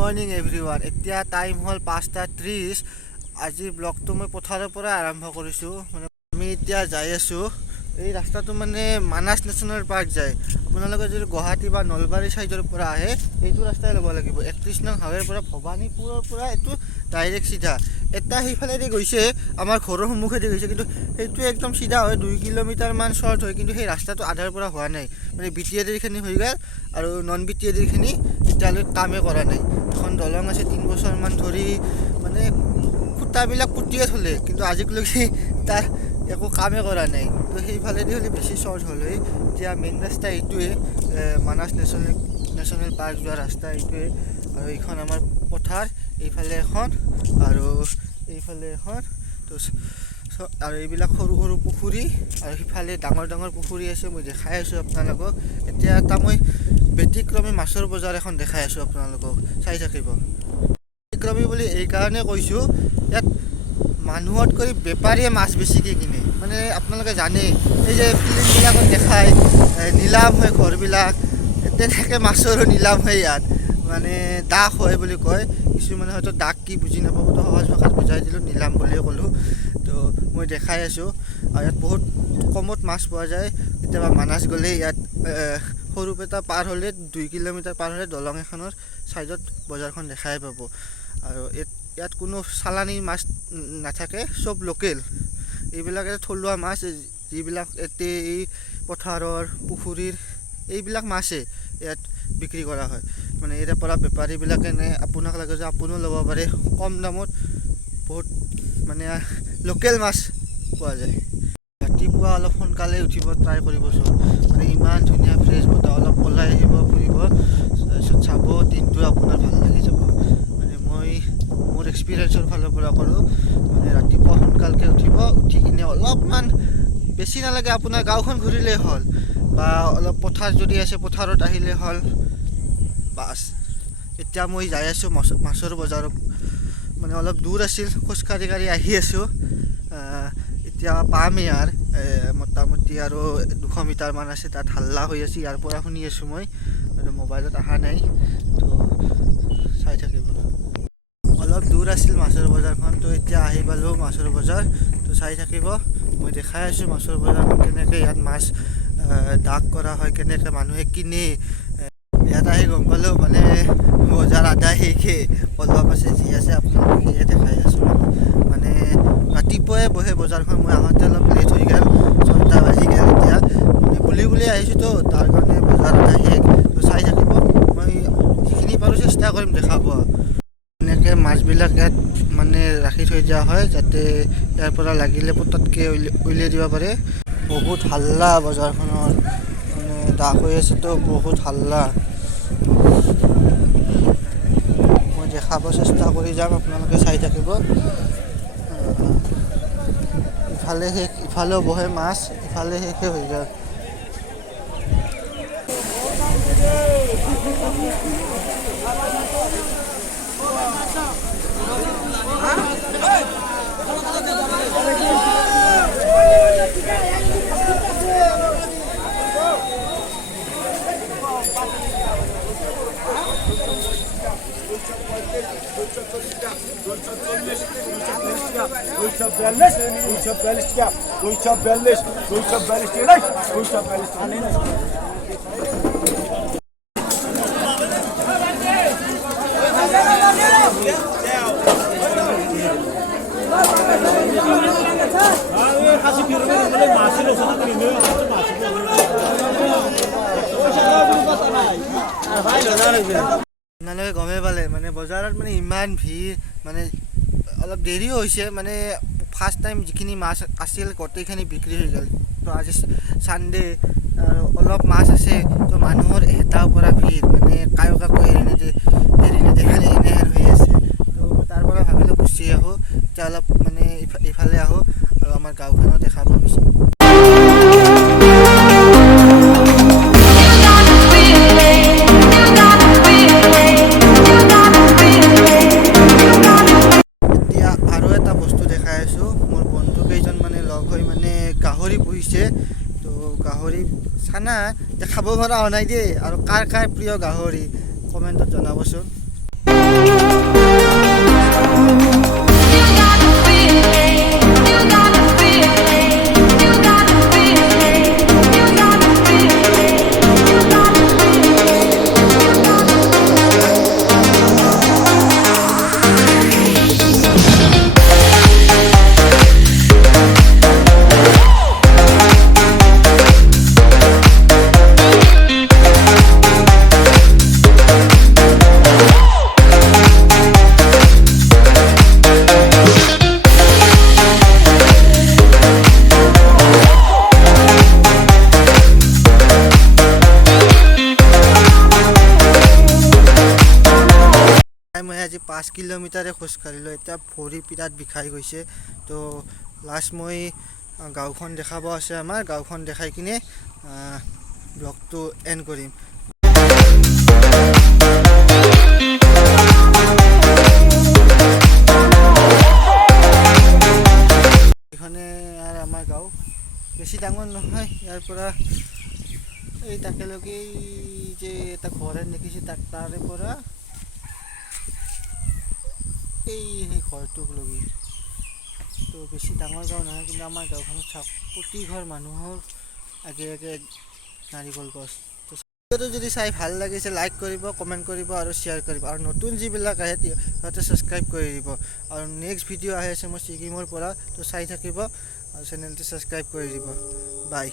Morning everyone. এতিয়া time হ'ল 5:30। আজি ব্লগটো মই পথাৰৰ পৰা আৰম্ভ কৰিছোঁ। মানে আমি এতিয়া যাই আছোঁ, এই ৰাস্তাটো মানে মানাস নেশ্যনেল পাৰ্ক যায়। আপোনালোকে যদি গুৱাহাটী বা নলবাৰী ছাইডৰ পৰা আহে এইটো ৰাস্তাই ল'ব লাগিব। 31 নং হাইৱেৰ পৰা ভৱানীপুৰৰ পৰা এইটো ডাইৰেক্ট চিধা। এটা সেইফালেদি গৈছে, আমাৰ ঘৰৰ সন্মুখেদি গৈছে, কিন্তু সেইটো একদম চিধা হয় 2 কিলোমিটাৰমান শ্বৰ্ট হয়। কিন্তু সেই ৰাস্তাটো আধাৰ পৰা হোৱা নাই, মানে BTADখিনি হৈ গ'ল আৰু নন BTADখিনি এতিয়ালৈকে কামেই কৰা নাই। এখন দলং আছে 3 বছৰমান ধৰি, মানে খুঁটাবিলাক পুতিয়ে থ'লে, কিন্তু আজিলৈকে তাৰ একো কামেই কৰা নাই। তো সেইফালেদি হ'লে বেছি শ্বৰ্ট হ'ল হয়। এতিয়া মেইন ৰাস্তা এইটোৱে, মানাস নেশ্যনেল পাৰ্ক যোৱা ৰাস্তা এইটোৱে। আৰু এইখন আমাৰ পথাৰ, এইফালে এখন আৰু এইফালে এখন। তো আৰু এইবিলাক সৰু সৰু পুখুৰী, আৰু সিফালে ডাঙৰ ডাঙৰ পুখুৰী আছে। মই দেখাই আছোঁ আপোনালোকক। এতিয়া এটা মই ব্যতিক্ৰমী মাছৰ বজাৰ এখন দেখাই আছোঁ আপোনালোকক, চাই থাকিব। ব্যতিক্ৰমী বুলি এইকাৰণে কৈছোঁ, ইয়াত মানুহতকৈ বেপাৰীয়ে মাছ বেছিকৈ কিনে। মানে আপোনালোকে জানেই, এই যে ফিল্মবিলাকত দেখায় নিলাম হয় ঘৰবিলাক, তেনেকৈ মাছৰো নিলাম হয় ইয়াত। মানে ডাক হয় বুলি কয়, কিছুমানে হয়তো ডাক কি বুজি নাপাব, তো সহজ ভাষাত বুজাই দিলোঁ, নিলাম বুলিয়ে ক'লোঁ। তো মই দেখাই আছোঁ, আৰু ইয়াত বহুত কমত মাছ পোৱা যায়। কেতিয়াবা মানাস গ'লে ইয়াত সৰুপেটা পাৰ হ'লে 2 কিলোমিটাৰ পাৰ হ'লে দলং এখনৰ ছাইডত বজাৰখন দেখাই পাব। আৰু ইয়াত কোনো চালানী মাছ নাথাকে, চব লোকেল। এইবিলাক থলুৱা মাছ, যিবিলাক এই পথাৰৰ পুখুৰীৰ এইবিলাক মাছেই ইয়াত বিক্ৰী কৰা হয়। মানে ইয়াৰ পৰা বেপাৰীবিলাকে আপোনাক লাগে যে আপুনিও ল'ব পাৰে কম দামত, বহুত মানে লোকেল মাছ পোৱা যায়। ৰাতিপুৱা অলপ সোনকালে উঠিব ট্ৰাই কৰিবচোন, মানে ইমান ধুনীয়া ফ্ৰেছ বতাহ, অলপ ওলাই আহিব ফুৰিব, তাৰপিছত চাব দিনটো আপোনাৰ ভাল লাগি যাব। মানে মই মোৰ এক্সপিৰিয়েঞ্চৰ ফালৰ পৰা ক'লোঁ, মানে ৰাতিপুৱা সোনকালকৈ উঠিব, উঠি কিনে অলপমান বেছি নালাগে, আপোনাৰ গাঁওখন ঘূৰিলেই হ'ল, বা অলপ পথাৰ যদি আছে পথাৰত আহিলে হ'ল, বাছ। এতিয়া মই যাই আছোঁ মাছৰ বজাৰত, মানে অলপ দূৰ আছিল, খোজকাঢ়ি আহি আছোঁ। এতিয়া পামেই আৰু মোটামুটি আৰু 200 মিটাৰমান আছে। তাত হাল্লা হৈ আছে, ইয়াৰ পৰা শুনি আছোঁ মই, মোবাইলত অহা নাই, তো চাই থাকিব। অলপ দূৰ আছিল মাছৰ বজাৰখন, তো এতিয়া আহি পালোঁ মাছৰ বজাৰ, তো চাই থাকিব। মই দেখাই আছোঁ মাছৰ বজাৰখন কেনেকৈ ইয়াত মাছ ডাক কৰা হয়, কেনেকৈ মানুহে কিনে। ইয়াত আহি গম পালোঁ, মানে বজাৰ আধা শেষে, অলপ আছে, যি আছে আপোনালোকে সেয়ে দেখাই আছোঁ। মানে ৰাতিপুৱাই বহে বজাৰখন, মই আহোঁতে অলপ লেট হৈ গ'ল, 6টা বাজি গ'ল। এতিয়া বুলি আহিছোঁতো, তাৰ কাৰণে বজাৰ আধা শেষ। তো চাই থাকিব, মই যিখিনি পাৰোঁ চেষ্টা কৰিম দেখাব। এনেকৈ মাছবিলাক ইয়াত মানে ৰাখি থৈ দিয়া হয়, যাতে ইয়াৰ পৰা লাগিলে পটককৈ উলিয়াই দিব পাৰে। বহুত হাল্লা বজাৰখনত, মানে ডাক হৈ আছেতো, বহুত হাল্লা। মই দেখাব চেষ্টা কৰি যাম, আপোনালোকে চাই থাকিব। ইফালে শেষ, ইফালেও বহে মাছ, ইফালে শেষে হৈ গ'ল। আপোনালোকে গমেই পালে, মানে বজাৰত মানে ইমান ভিৰ, মানে অলপ দেৰিও হৈছে। মানে ফাৰ্ষ্ট টাইম যিখিনি মাছ আছিল গোটেইখিনি বিক্ৰী হৈ গ'ল। তো আজি ছানডে আৰু অলপ মাছ আছে, তো মানুহৰ এটাৰ পৰা ভিৰ, মানে কাকো এৰি নেদেখালে এনেহেন হৈ আছে। তো তাৰ পৰা ভাবিলোঁ গুচি আহোঁ, এতিয়া অলপ মানে ইফালে আহোঁ আৰু আমাৰ গাঁওখনো দেখাব বিচাৰোঁ। গাহৰি পুহিছে, তো গাহৰি চানা খাব পৰা হোৱা নাই দেই। আৰু কাৰ প্ৰিয় গাহৰি কমেণ্টত জনাবচোন। মই আজি 5 কিলোমিটাৰে খোজ কাঢ়িলোঁ। এতিয়া ভৰি বিৰাট বিষাই গৈছে। তো লাষ্ট মই গাঁওখন দেখাব আছে, আমাৰ গাঁওখন দেখাই কিনে ব্লগটো এণ্ড কৰিম। এইখনে আৰু আমাৰ গাঁও বেছি ডাঙৰ নহয়। ইয়াৰ পৰা এই তাকেলৈকে যে এটা ঘৰ দেখিছে, তাৰে পৰা এই সেই ঘৰটোক লগি। তো বেছি ডাঙৰ গাঁও নহয়, কিন্তু আমাৰ গাঁওখনত চাওক প্ৰতি ঘৰ মানুহৰ আগে আগে নাৰিকল গছ। তো ভিডিঅ'টো যদি চাই ভাল লাগিছে লাইক কৰিব, কমেণ্ট কৰিব আৰু শ্বেয়াৰ কৰিব, আৰু নতুন যিবিলাক আহে সিহঁতে ছাবস্ক্ৰাইব কৰি দিব। আৰু নেক্সট ভিডিঅ' আহি আছে মোৰ ছিকিমৰ পৰা, তো চাই থাকিব আৰু চেনেলটো ছাবস্ক্ৰাইব কৰি দিব। বাই।